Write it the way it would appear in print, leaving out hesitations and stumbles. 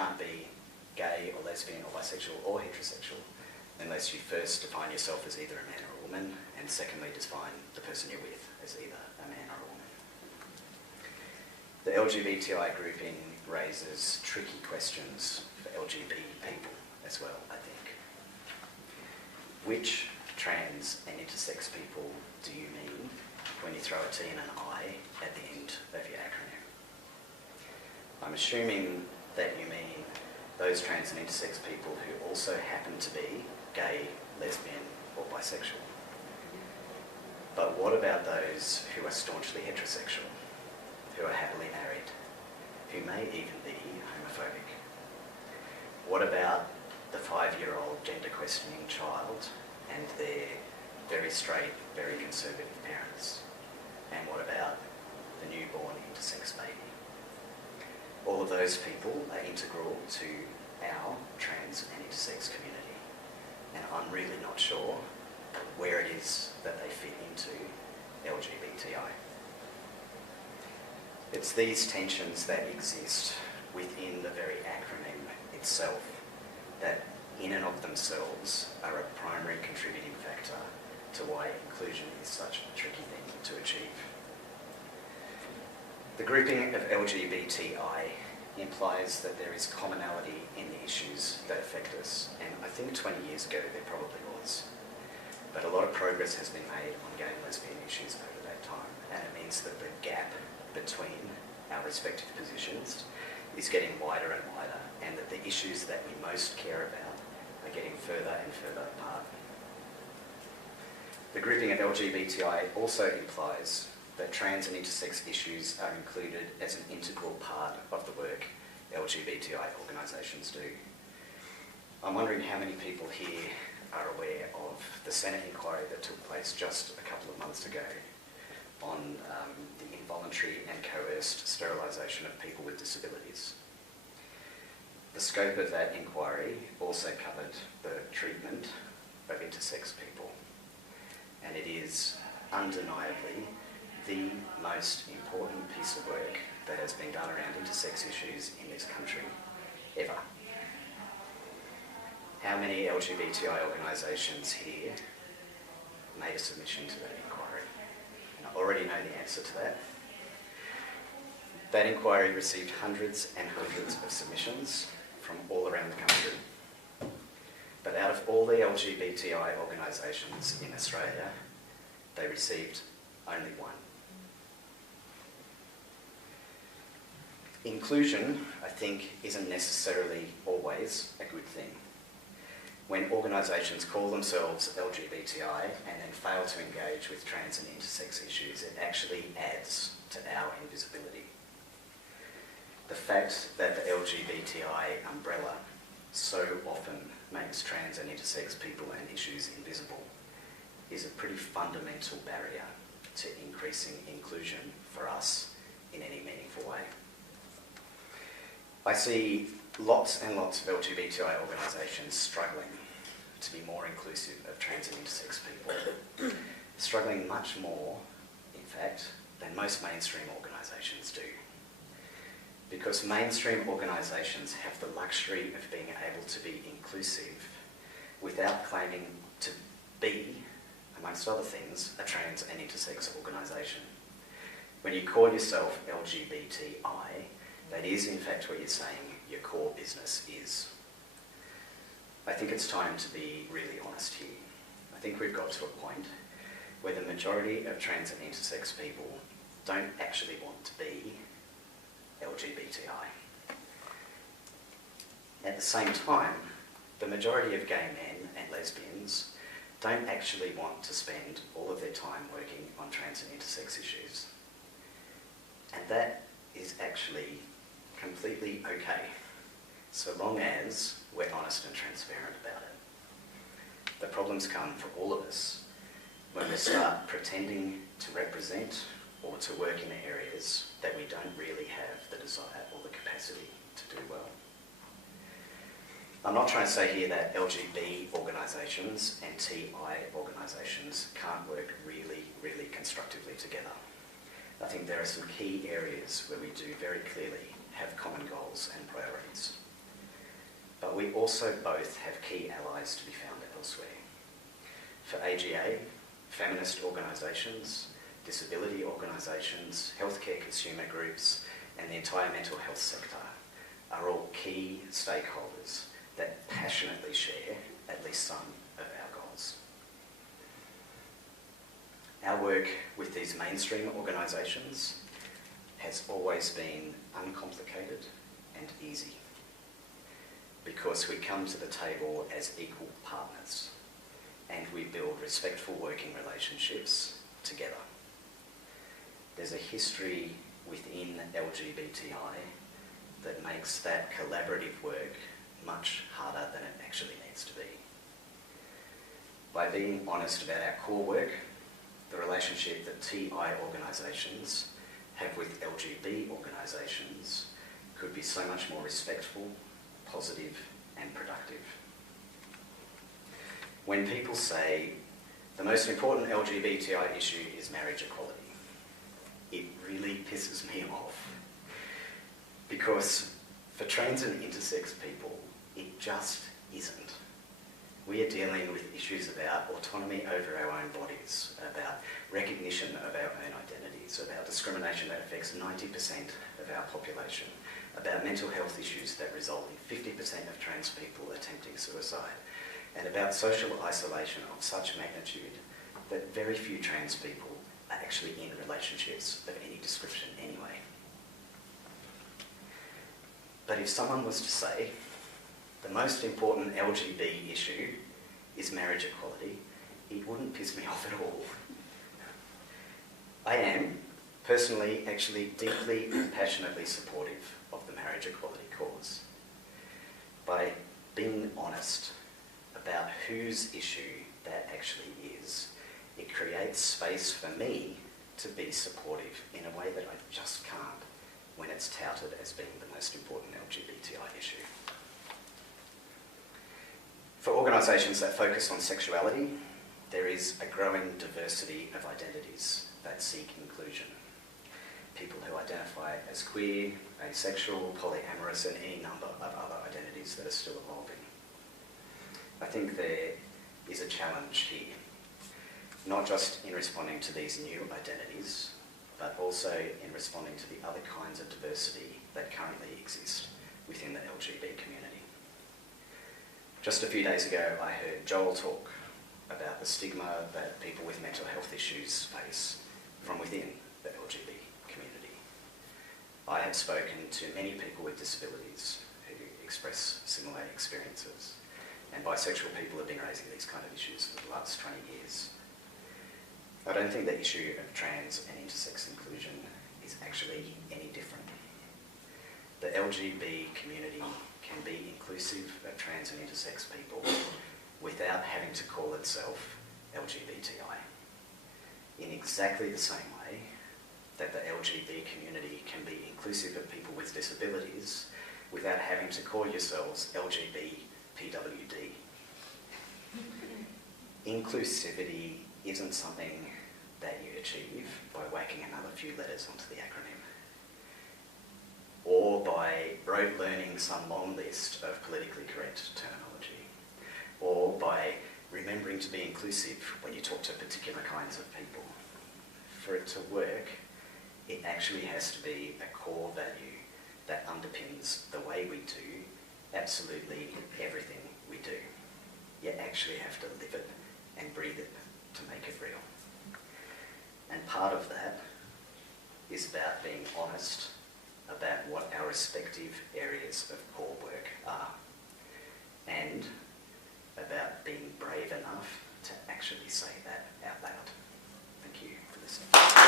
can't be gay or lesbian or bisexual or heterosexual unless you first define yourself as either a man or a woman, and secondly define the person you're with as either a man or a woman. The LGBTI grouping raises tricky questions for LGBT people as well, I think. Which trans and intersex people do you mean when you throw a T and an I at the end of your acronym? I'm assuming that you mean those trans and intersex people who also happen to be gay, lesbian or bisexual. But what about those who are staunchly heterosexual, who are happily married, who may even be homophobic? What about the 5-year-old gender questioning child and their very straight, very conservative parents? And what about the newborn intersex baby? All of those people are integral to our trans and intersex community, and I'm really not sure where it is that they fit into LGBTI. It's these tensions that exist within the very acronym itself that in and of themselves are a primary contributing factor to why inclusion is such a tricky thing to achieve. The grouping of LGBTI implies that there is commonality in the issues that affect us, and I think 20 years ago there probably was. But a lot of progress has been made on gay and lesbian issues over that time, and it means that the gap between our respective positions is getting wider and wider, and that the issues that we most care about are getting further and further apart. The grouping of LGBTI also implies that trans and intersex issues are included as an integral part of the work LGBTI organisations do. I'm wondering how many people here are aware of the Senate inquiry that took place just a couple of months ago on the involuntary and coerced sterilisation of people with disabilities. The scope of that inquiry also covered the treatment of intersex people, and it is undeniably the most important piece of work that has been done around intersex issues in this country ever. How many LGBTI organisations here made a submission to that inquiry? And I already know the answer to that. That inquiry received hundreds and hundreds of submissions from all around the country. But out of all the LGBTI organisations in Australia, they received only one. Inclusion, I think, isn't necessarily always a good thing. When organisations call themselves LGBTI and then fail to engage with trans and intersex issues, it actually adds to our invisibility. The fact that the LGBTI umbrella so often makes trans and intersex people and issues invisible is a pretty fundamental barrier to increasing inclusion for us in any meaningful way. I see lots and lots of LGBTI organisations struggling to be more inclusive of trans and intersex people, struggling much more, in fact, than most mainstream organisations do. Because mainstream organisations have the luxury of being able to be inclusive without claiming to be, amongst other things, a trans and intersex organisation. When you call yourself LGBTI, that is in fact what you're saying your core business is. I think it's time to be really honest here. I think we've got to a point where the majority of trans and intersex people don't actually want to be LGBTI. At the same time, the majority of gay men and lesbians don't actually want to spend all of their time working on trans and intersex issues. And that is actually completely okay, so long as we're honest and transparent about it. The problems come for all of us when we start pretending to represent or to work in areas that we don't really have the desire or the capacity to do well. I'm not trying to say here that LGB organisations and TI organisations can't work really, really constructively together. I think there are some key areas where we do very clearly have common goals and priorities. we also both have key allies to be found elsewhere. For AGA, feminist organisations, disability organisations, healthcare consumer groups, and the entire mental health sector are all key stakeholders that passionately share at least some of our goals. Our work with these mainstream organisations has always been uncomplicated and easy because we come to the table as equal partners and we build respectful working relationships together. There's a history within LGBTI that makes that collaborative work much harder than it actually needs to be. By being honest about our core work, the relationship that TI organisations have with LGB organisations could be so much more respectful, positive and productive. When people say the most important LGBTI issue is marriage equality, it really pisses me off. Because for trans and intersex people, it just isn't. We are dealing with issues about autonomy over our own bodies, about recognition of our own identities, about discrimination that affects 90% of our population, about mental health issues that result in 50% of trans people attempting suicide, and about social isolation of such magnitude that very few trans people are actually in relationships of any description anyway. But if someone was to say, the most important LGB issue is marriage equality, it wouldn't piss me off at all. I am, personally, actually deeply and passionately supportive of the marriage equality cause. By being honest about whose issue that actually is, it creates space for me to be supportive in a way that I just can't when it's touted as being the most important LGBTI issue. For organisations that focus on sexuality, there is a growing diversity of identities that seek inclusion. People who identify as queer, asexual, polyamorous, and any number of other identities that are still evolving. I think there is a challenge here, not just in responding to these new identities, but also in responding to the other kinds of diversity that currently exist within the LGBT community. Just a few days ago, I heard Joel talk about the stigma that people with mental health issues face from within the LGBT community. I have spoken to many people with disabilities who express similar experiences, and bisexual people have been raising these kind of issues for the last 20 years. I don't think the issue of trans and intersex inclusion is actually any different. The LGBT community can be inclusive of trans and intersex people without having to call itself LGBTI. In exactly the same way that the LGBT community can be inclusive of people with disabilities without having to call yourselves LGBTPWD. Inclusivity isn't something that you achieve by whacking another few letters onto the acronym, or by rote learning some long list of politically correct terminology, or by remembering to be inclusive when you talk to particular kinds of people. For it to work, it actually has to be a core value that underpins the way we do absolutely everything we do. You actually have to live it and breathe it to make it real. And part of that is about being honest about what our respective areas of core work are, and about being brave enough to actually say that out loud. Thank you for listening.